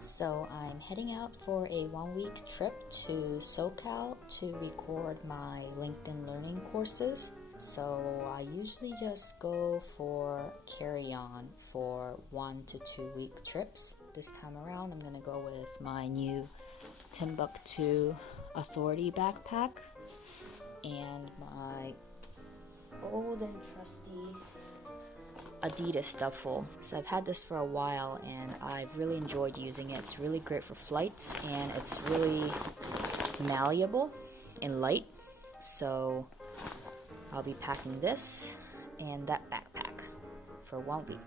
So I'm heading out for a 1 week trip to SoCal to record my LinkedIn learning courses. So I usually just go for carry-on for 1 to 2 week trips. This time around I'm gonna go with my new Timbuktu Authority backpack and my old and trusty Adidas Duffel. So I've had this for a while and I've really enjoyed using it. It's really great for flights and it's really malleable and light. So I'll be packing this and that backpack for 1 week.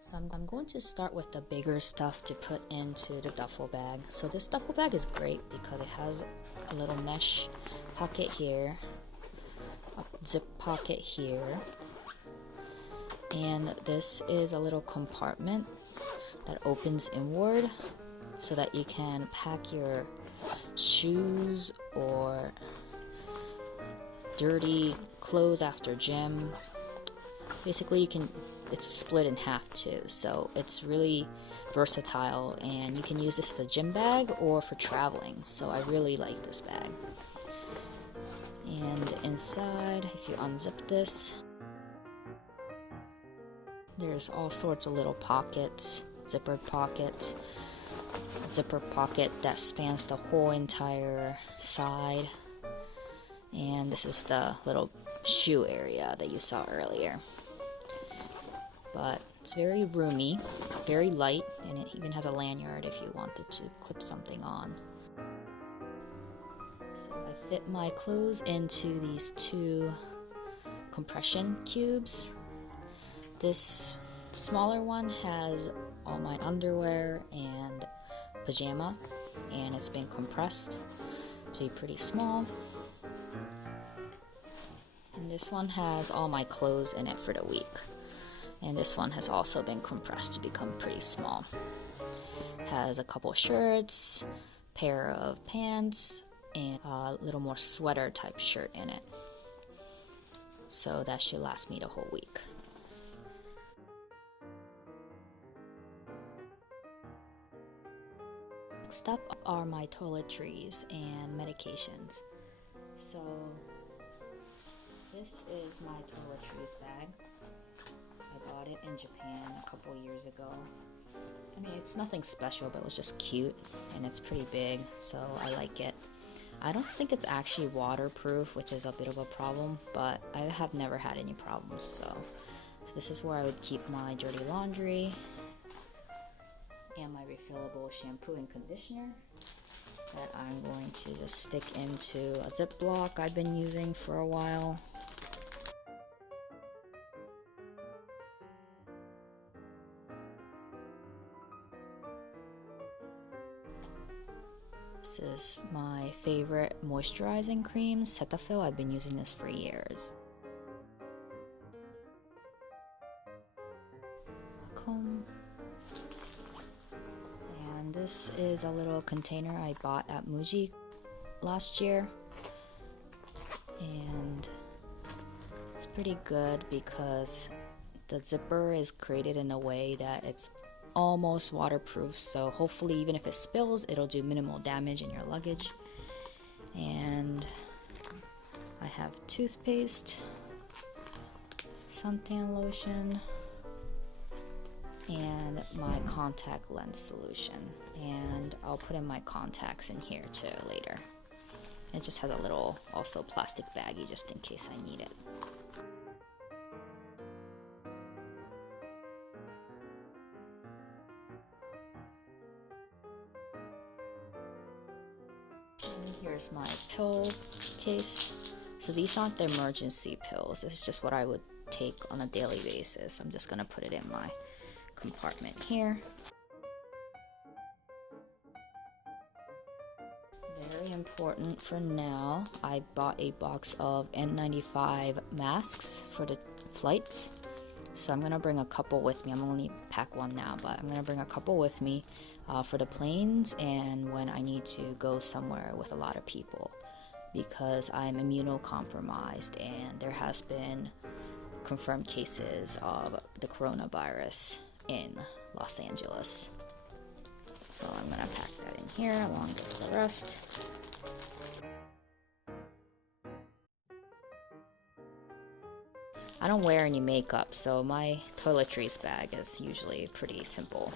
So I'm going to start with the bigger stuff to put into the duffel bag. So this duffel bag is great because it has a little mesh pocket here, a zip pocket here, and this is a little compartment that opens inward so that you can pack your shoes or dirty clothes after gym. Basically it's split in half too, so it's really versatile and you can use this as a gym bag or for traveling, so I really like this bag. And inside, if you unzip this, there's all sorts of little pockets, zipper pocket that spans the whole entire side. And this is the little shoe area that you saw earlier. But it's very roomy, very light, and it even has a lanyard if you wanted to clip something on. So I fit my clothes into these two compression cubes. This smaller one has all my underwear and pajama, and it's been compressed to be pretty small. And this one has all my clothes in it for the week. And this one has also been compressed to become pretty small. Has a couple shirts, pair of pants, and a little more sweater type shirt in it. So that should last me the whole week. Next up are my toiletries and medications. So this is my toiletries bag. I bought it in Japan a couple years ago. I mean, it's nothing special, but it was just cute and it's pretty big, so I like it. I don't think it's actually waterproof, which is a bit of a problem, but I have never had any problems. So this is where I would keep my dirty laundry and my refillable shampoo and conditioner that I'm going to just stick into a Ziploc I've been using for a while. This is my favorite moisturizing cream, Cetaphil. I've been using this for years. A comb. And this is a little container I bought at Muji last year. And it's pretty good because the zipper is created in a way that it's almost waterproof, so hopefully even if it spills, it'll do minimal damage in your luggage. And I have toothpaste, suntan lotion, and my contact lens solution. And I'll put in my contacts in here too later. It just has a little also plastic baggie just in case I need it. And here's my pill case. So these aren't the emergency pills. This is just what I would take on a daily basis. I'm just gonna put it in my compartment here. Very important for now, I bought a box of N95 masks for the flights. So I'm gonna bring a couple with me. I'm only pack one now, but I'm gonna bring a couple with me for the planes and when I need to go somewhere with a lot of people, because I'm immunocompromised and there has been confirmed cases of the coronavirus in Los Angeles. So I'm gonna pack that in here along with the rest. I don't wear any makeup, so my toiletries bag is usually pretty simple.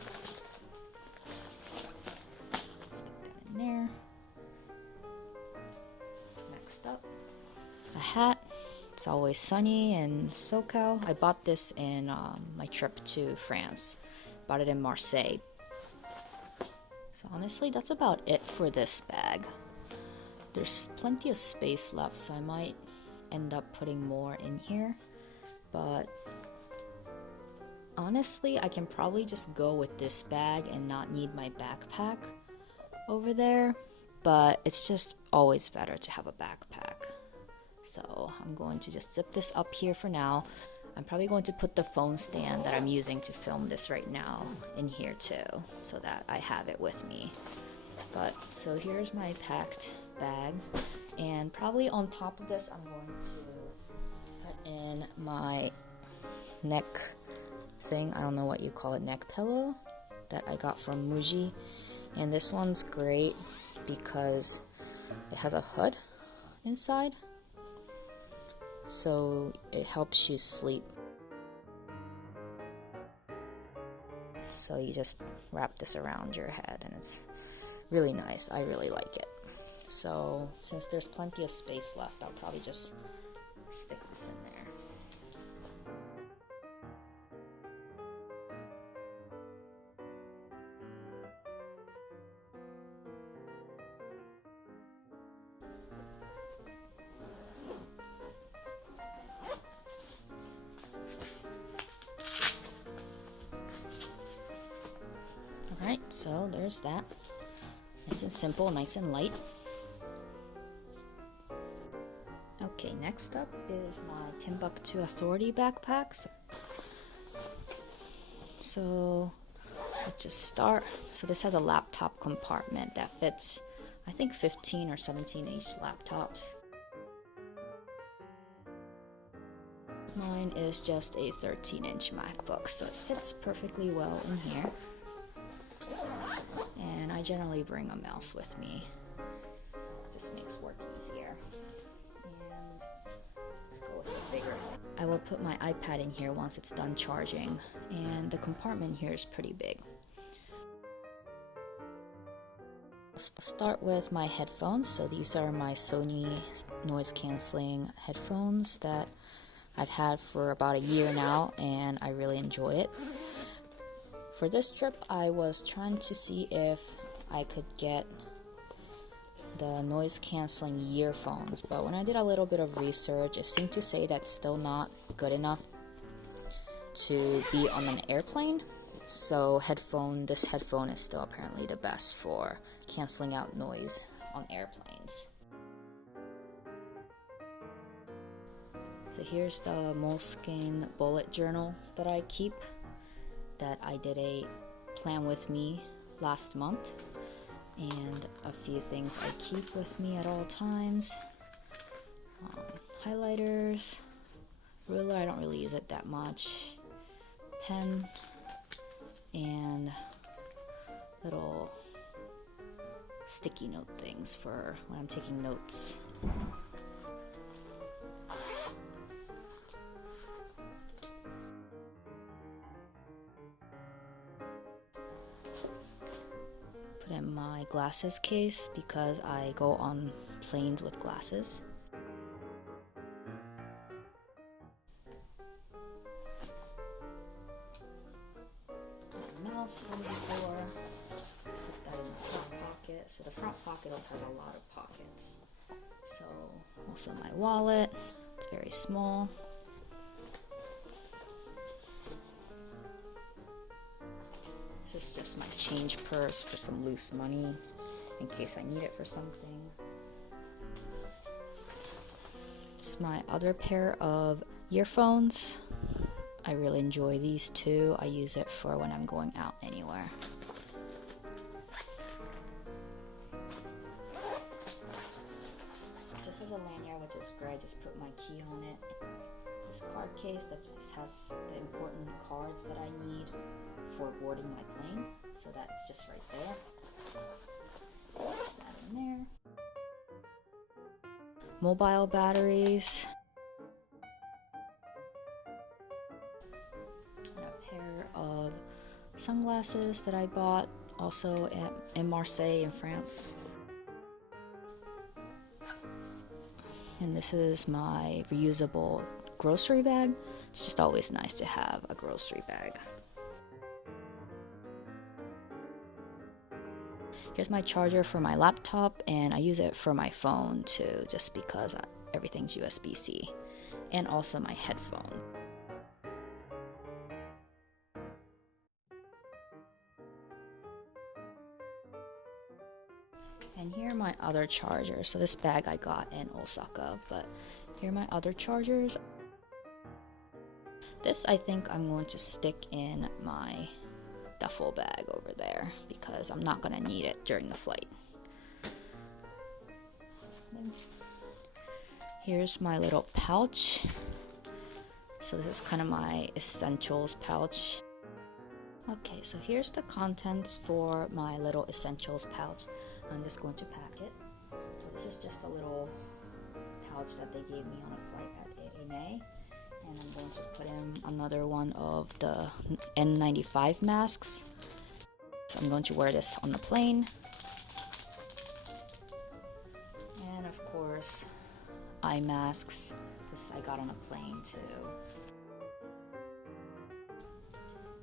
Stick that in there. Next up, a hat. It's always sunny in SoCal. I bought this in my trip to France. Bought it in Marseille. So honestly, that's about it for this bag. There's plenty of space left, so I might end up putting more in here. But honestly, I can probably just go with this bag and not need my backpack over there. But it's just always better to have a backpack. So I'm going to just zip this up here for now. I'm probably going to put the phone stand that I'm using to film this right now in here too, so that I have it with me. But so here's my packed bag, and probably on top of this I'm going to put in my neck thing. I don't know what you call it, neck pillow that I got from Muji. And this one's great because it has a hood inside, so it helps you sleep. So you just wrap this around your head and it's really nice. I really like it. So since there's plenty of space left, I'll probably just stick this in there. Alright, so there's that. Nice and simple, nice and light. Okay, next up is my Timbuktu Authority backpack. So let's just start. So this has a laptop compartment that fits, I think, 15 or 17 each laptops. Mine is just a 13-inch MacBook, so it fits perfectly well in here. And I generally bring a mouse with me. It just makes work easier. And let's go with the bigger one. I will put my iPad in here once it's done charging, and the compartment here is pretty big. Start with my headphones. So these are my Sony noise cancelling headphones that I've had for about a year now, and I really enjoy it. For this trip, I was trying to see if I could get the noise cancelling earphones, but when I did a little bit of research, it seemed to say that's still not good enough to be on an airplane. So this headphone is still apparently the best for canceling out noise on airplanes. So here's the Moleskine bullet journal that I keep, that I did a plan with me last month, and a few things I keep with me at all times. Highlighters, ruler, I don't really use it that much, pen, and little sticky note things for when I'm taking notes. Put in my glasses case because I go on planes with glasses. Mouse from before. Put that in the front pocket. So the front pocket also has a lot of pockets. So also my wallet. It's very small. This is just my change purse for some loose money in case I need it for something. It's my other pair of earphones. I really enjoy these too. I use it for when I'm going out anywhere. So this is a lanyard, which is great. I just put my key on it. This card case that just has the important cards that I need. for boarding my plane. So that's just right there. Put that in there. Mobile batteries. And a pair of sunglasses that I bought also in Marseille in France. And this is my reusable grocery bag. It's just always nice to have a grocery bag. Here's my charger for my laptop, and I use it for my phone too, just because everything's USB-C. And also my headphone. And here are my other chargers. So this bag I got in Osaka, but here are my other chargers. This I think I'm going to stick in my duffel bag over there because I'm not going to need it during the flight. Here's my little pouch. So this is kind of my essentials pouch. Okay, so here's the contents for my little essentials pouch. I'm just going to pack it. So this is just a little pouch that they gave me on a flight at ANA. And I'm going to put in another one of the N95 masks. So I'm going to wear this on the plane. And of course, eye masks. This I got on a plane too.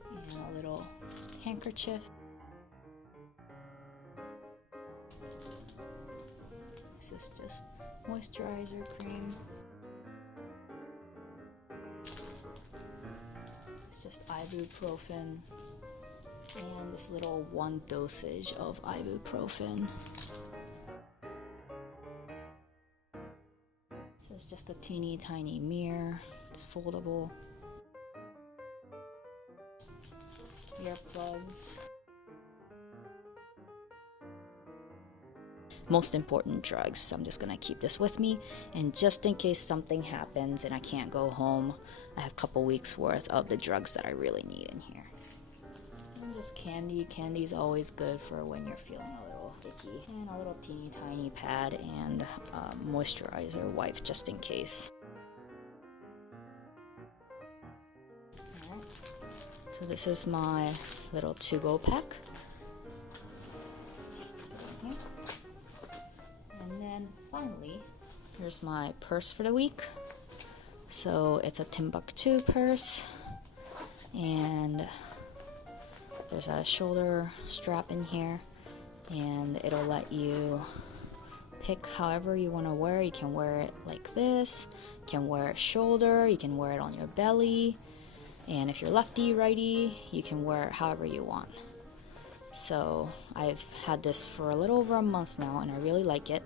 And a little handkerchief. This is just moisturizer cream. It's just ibuprofen and this little one dosage of ibuprofen. This is just a teeny tiny mirror. It's foldable. Earplugs. Most important drugs. So I'm just gonna keep this with me, and just in case something happens and I can't go home, I have a couple weeks worth of the drugs that I really need in here. And just candy. Candy's always good for when you're feeling a little icky. And a little teeny tiny pad and moisturizer wipe just in case. Alright. So this is my little to-go pack. And finally, here's my purse for the week. So it's a Timbuktu purse, and there's a shoulder strap in here, and it'll let you pick however you want to wear. You can wear it like this, you can wear it shoulder, you can wear it on your belly, and if you're lefty, righty, you can wear it however you want. So I've had this for a little over a month now, and I really like it.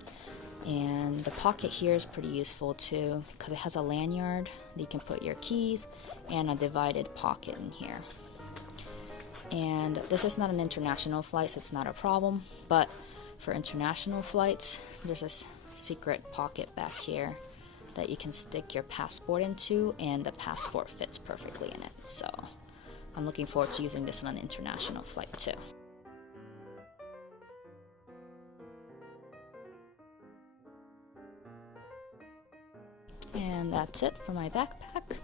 And the pocket here is pretty useful too, because it has a lanyard that you can put your keys, and a divided pocket in here. And this is not an international flight, so it's not a problem, but for international flights, there's this secret pocket back here that you can stick your passport into, and the passport fits perfectly in it. So I'm looking forward to using this on an international flight too. And that's it for my backpack.